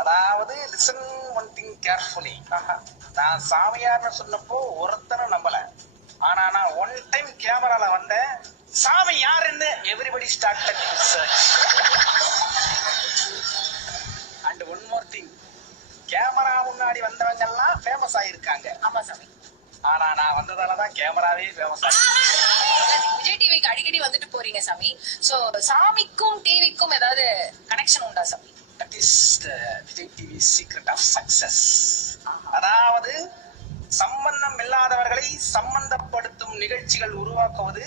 அதாவது listen one thing carefully. நான் சாமியார்னு சொன்னப்போ ஒருத்தனும் நம்பல. ஆனா நான் ஒன் டைம் கேமரால வந்தேன். சாமி யாருன்னு everybody started to search. And one more thing, camera முன்னாடி வந்தவங்க எல்லாம் ஃபேமஸ் ஆயிருக்காங்க. ஆமா சாமி. ஆனா நான் வந்ததாலதான் கேமராவே ஃபேமஸ் ஆயிருக்கு. விஜய் டிவிக்கு அடிக்கடி வந்துட்டு போறீங்க சாமி. சோ சாமிக்கும் டிவிக்கும் ஏதாவது கனெக்ஷன் உண்டா சாமி? That is the Vijay TV secret of success. அதாவது சம்பந்தம் இல்லாதவர்களை சம்பந்தப்படுத்தும் நிகழ்ச்சிகள் உருவாக்குவது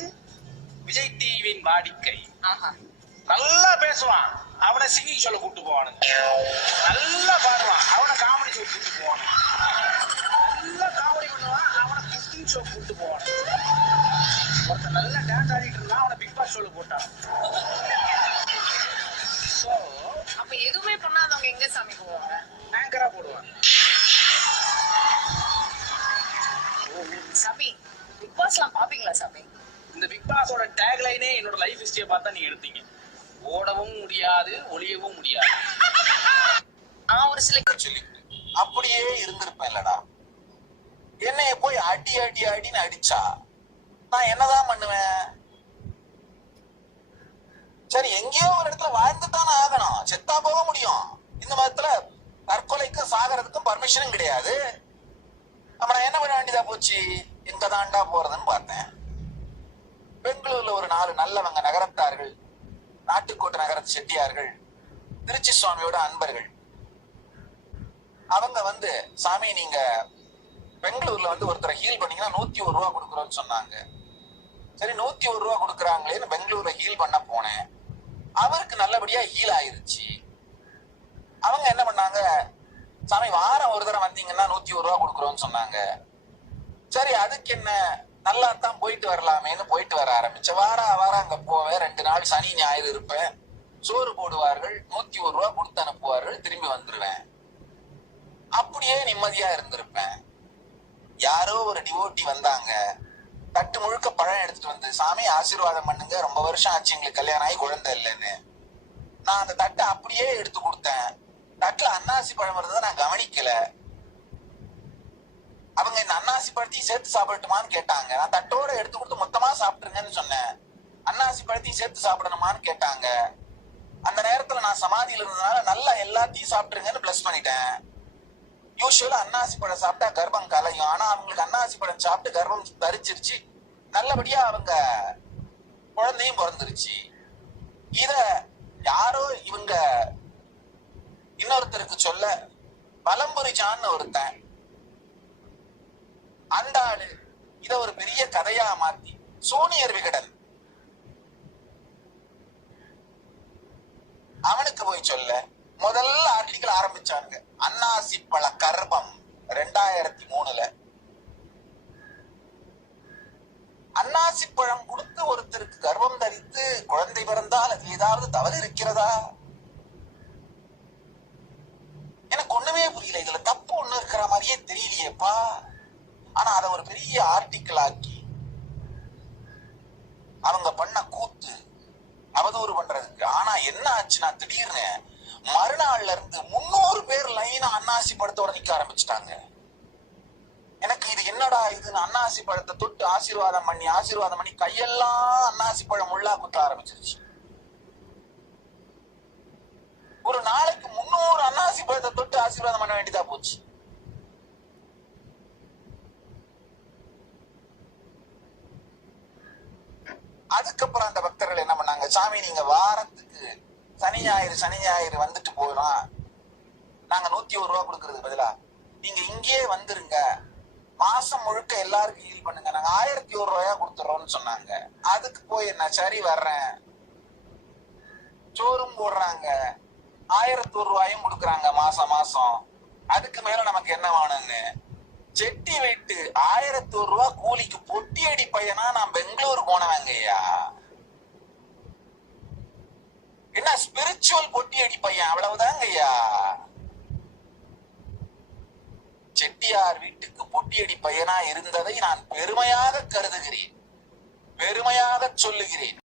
விஜய் டிவியின் வாடிக்கை. நல்லா பேசுவான், அவனை சிங்கிங் ஷோல கூட்டு போவானுங்க. நல்லா பாடுவான், அவனை காமெடி ஷோ கூட்டு போவானுங்க. நல்லா காமெடி பண்ணுவான், அவனை குக்கிங் ஷோ கூட்டு போவானுங்க. ஒருத்தன் நல்லா டான்ஸ் ஆடிட்டு இருந்தான், அவனை பிக் பாஸ் ஷோல போட்டான். சோ அப்ப எதுவுமே பண்ணாதவங்க எங்க சாமி போவாங்க? ஆங்கரா போடுவாங்க. சாமி பிக் பாஸ்லாம் பாப்பீங்களா சாமி? இந்த பிக் பாஸோட டேக் லைனே என்னோட லைஃப் ஹிஸ்டரியை பார்த்தா நீங்க எடுத்தீங்க. ஓடவும் முடியாது, ஒளியவும் முடியாது. நான் ஒரு சில சொல்லி அப்படியே இருந்திருப்பேன் இல்லடா. என்னைய போய் அடி அடி அடின்னு அடிச்சா நான் என்னதான் பண்ணுவேன்? சரி, எங்கேயோ ஒரு இடத்துல வாழ்ந்துதானே ஆகணும், செத்தா போக முடியும். இந்த மதத்துல தற்கொலைக்கும் சாகிறதுக்கும் பர்மிஷனும் கிடையாது. அப்ப நான் என்ன பண்ண வேண்டியதா போச்சு? எங்க தாண்டா போறதுன்னு பார்த்தேன். பெங்களூர்ல ஒரு 4 நல்லவங்க நகரத்தார்கள், நாட்டுக்கோட்டை நகரத்து செட்டியார்கள், திருச்சி சுவாமியோட அன்பர்கள். அவங்க வந்து, சாமி நீங்க பெங்களூர்ல வந்து ஒருத்தரை ஹீல் பண்ணீங்கன்னா 101 ரூபா கொடுக்குறோம்னு சொன்னாங்க. சரி, 101 ரூபா கொடுக்குறாங்களேன்னு பெங்களூர்ல ஹீல் பண்ண போனேன். அவருக்கு நல்லபடியா ஹீல் ஆயிருச்சு. அவங்க என்ன பண்ணாங்க, சாமி வாரம் ஒரு தடவை வந்தீங்கன்னா 101 ரூபா கொடுக்குறோம்னு சொன்னாங்க. சரி, அதுக்கு என்ன, நல்லா தான் போயிட்டு வரலாமேன்னு போயிட்டு வர ஆரம்பிச்ச. வாரம் அங்க போவேன். 2 நாள் சனி ஞாயிறு இருப்பேன். சோறு போடுவார்கள், 101 ரூபா கொடுத்து அனுப்புவார்கள், திரும்பி வந்துருவேன். அப்படியே நிம்மதியா இருந்திருப்பேன். யாரோ ஒரு டிவோட்டி வந்தாங்க, தட்டு முழுக்க பழம் எடுத்துட்டு வந்து, சாமி ஆசீர்வாதம் பண்ணுங்க, ரொம்ப வருஷம் ஆச்சு எங்களுக்கு கல்யாணம் ஆகி குழந்தை இல்லைன்னு. நான் அந்த தட்டை அப்படியே எடுத்து கொடுத்தேன். தட்டுல அன்னாசி பழம் இருந்ததை நான் கவனிக்கல. அவங்க இந்த அன்னாசி பழத்தையும் சேர்த்து சாப்பிடட்டுமான்னு கேட்டாங்க. நான் தட்டோட எடுத்து கொடுத்து மொத்தமா சாப்பிட்டுருங்கன்னு சொன்னேன். அன்னாசி பழத்தையும் சேர்த்து சாப்பிடணுமான்னு கேட்டாங்க. அந்த நேரத்துல நான் சமாதியில இருந்ததுனால நல்லா எல்லாத்தையும் சாப்பிட்டுருங்கன்னு பிளஸ் பண்ணிட்டேன். யூஸ்வலா அன்னாசி பழம் சாப்பிட்டா கர்ப்பம் கலையும். ஆனா அவங்களுக்கு அன்னாசி பழம் சாப்பிட்டு கர்ப்பம் தரிச்சிருச்சு. நல்லபடியா அவங்க குழந்தையும் பிறந்துருச்சு. இத யாரோ இவங்க இன்னொருத்தருக்கு சொல்ல, பலம்புரிஜான்னு ஒருத்தன், அந்த ஆளு இத ஒரு பெரிய கதையா மாத்தி, சோனியர் விகடன் அவனுக்கு போய் சொல்ல முதல்ல ஆர்டிகல் ஆரம்பிச்சாங்க. அன்னாசி பழ கர்ப்பம் 2003. அன்னாசி பழம் கொடுத்து ஒருத்தருக்கு கர்ப்பம் தரித்து குழந்தை பிறந்தால் அது ஏதாவது தவறு இருக்கிறதா? எனக்கு ஒண்ணுமே புரியல. இதுல தப்பு ஒண்ணு இருக்கிற மாதிரியே தெரியலையேப்பா. ஆனா அதை ஒரு பெரிய ஆர்டிக்கல் ஆக்கி அவங்க பண்ண கூத்து, அவதூறு பண்றதுக்கு. ஆனா என்ன ஆச்சுன்னா, திடீர்னு மறுநாள்ல இருந்து 300 பேர் லைனா அன்னாசி பழத்தோட நிக்க ஆரம்பிச்சுட்டாங்க. எனக்கு இது என்னடா இதுன்னு அன்னாசி பழத்தை தொட்டு ஆசீர்வாதம் பண்ணி கையெல்லாம் அன்னாசி பழம் முள்ளா குத்த ஆரம்பிச்சிருச்சு. ஒரு நாளைக்கு 300 அன்னாசி பழத்தை தொட்டு ஆசீர்வாதம் பண்ண வேண்டியதா போச்சு. அதுக்கப்புறம் அந்த பக்தர்கள் என்ன பண்ணாங்க, சாமி நீங்க வாரத்துக்கு சனி ஞாயிறு வந்துட்டு போயிடும், நாங்க 101 ரூபா கொடுக்கறதுக்கு பதிலா நீங்க இங்கேயே வந்துருங்க, மாசம் முழுக்க எல்லாருக்கும் ஹீல் பண்ணுங்க, நாங்க 1001 ரூபாயா கொடுத்துறோம்னு சொன்னாங்க. அதுக்கு போய் என்ன, சரி வர்றேன், சோறும் போடுறாங்க, 1001 ரூபாயும் கொடுக்குறாங்க மாசம். அதுக்கு மேல நமக்கு என்ன வேணும்னு செட்டி வைட்டு 1001 ரூபா கூலிக்கு பொட்டி அடி பையனா நான் பெங்களூர் போனவங்கய்யா. என்ன ஸ்பிரிச்சுவல் பொட்டி அடி பையன், அவ்வளவுதாங்க ஐயா. செட்டியார் வீட்டுக்கு பொட்டியடி பையனா இருந்ததை நான் பெருமையாக கருதுகிறேன், பெருமையாக சொல்லுகிறேன்.